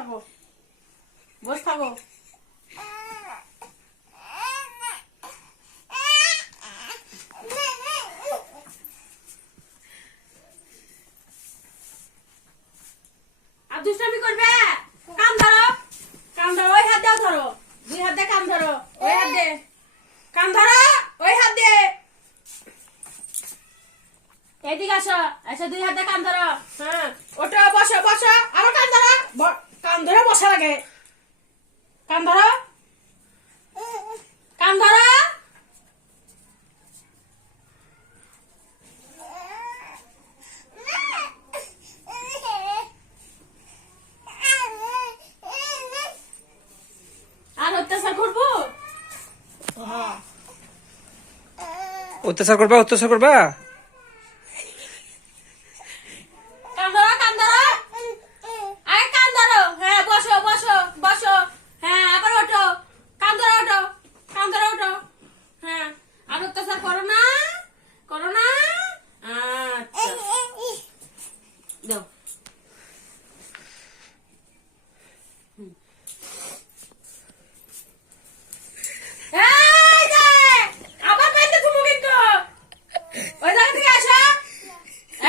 থাকো, বস থাকো। আর দুষ্টামি করবে, কান ধরো, কান ধরো, ওই হাত দাও ধরো, দুই হাত দিয়ে কান ধরো, ওই হাত দিয়ে কান ধরো, ওই হাত দিয়ে এদিকে আসো, এসে দুই হাত দিয়ে কান ধরো। হ্যাঁ, ওটা বসো বসো, আরো কান ধরো, কান ধরে বসা লাগে, কান ধরো, কান ধরো। আর অত্যাচার করবো, অত্যাচার করবা, অত্যাচার করবা। কান ধরো, কান ধরো, আরে কান ধরো। হ্যাঁ, বসো বসো বসো। হ্যাঁ, আবার ওঠো, কান ধরো, ওঠো, কান ধরো, ওঠো। হ্যাঁ, আর অত্যাচার করো না, করো না। আচ্ছা, দাও। এই যে, আবার বাইরে তুমি কিন্তু ওই জায়গা থেকে আসো।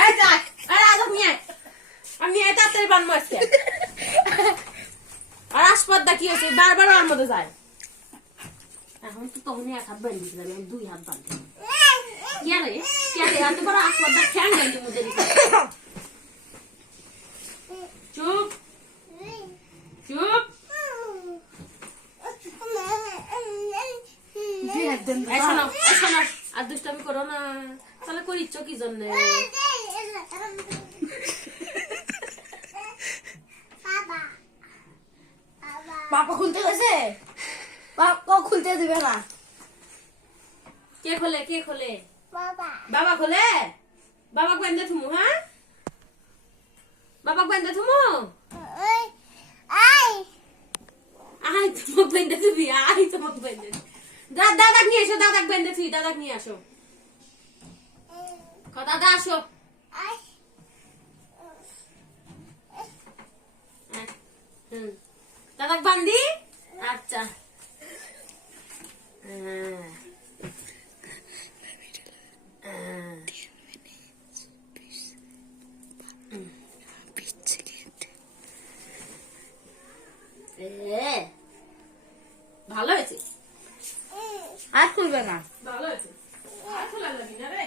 এই যা, এই আজব নিয়ে আয়। আমি এই তাড়াতাড়ি বানবো আজকে। আর আসপাদ্দা কি হয়েছে, বারবার ওর মধ্যে যায়। এখন তো তখনই এক হাত বান্ধি যাবে, আমি দুই হাত বান্ধি। কে রে, কে রে, এত বড় আসপাদ্দা ঠ্যাং গাইলি মধ্যে দিতে। চুপ, চুপ। এই শোনো, এই শোনো, আর দুষ্টামি করো না। তাহলে করিচ্ছ কি জন্য? পাপা খুলতে গেছে, পাপা খুলতে দিবে না। কে খোলে, কে খোলে? বাবা খোলে। বাবা বেঁধে থুমু। হ্যাঁ, বাবা বেঁধে থুমু। আই তোমাকে বেঁধে থুবি, আই তোমাকে বেঁধে। দাদাক নিয়ে এসো, দাদাক বেঁধে থুই, দাদাক নিয়ে আসো। দাদা আসো। দাদাক বান্ধি। আচ্ছা, ভালো হয়েছে, আর খুলবে না। ভালো হয়েছে। আর খোলা লাগি না রে।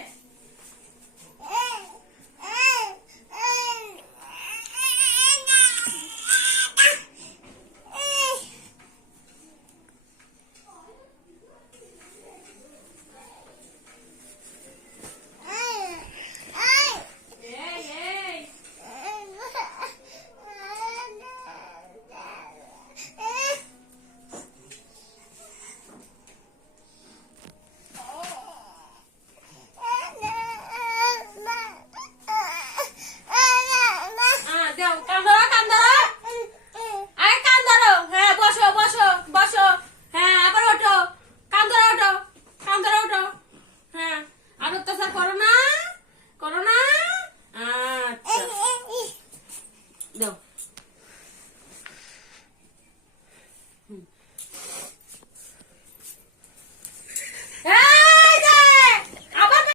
দাও।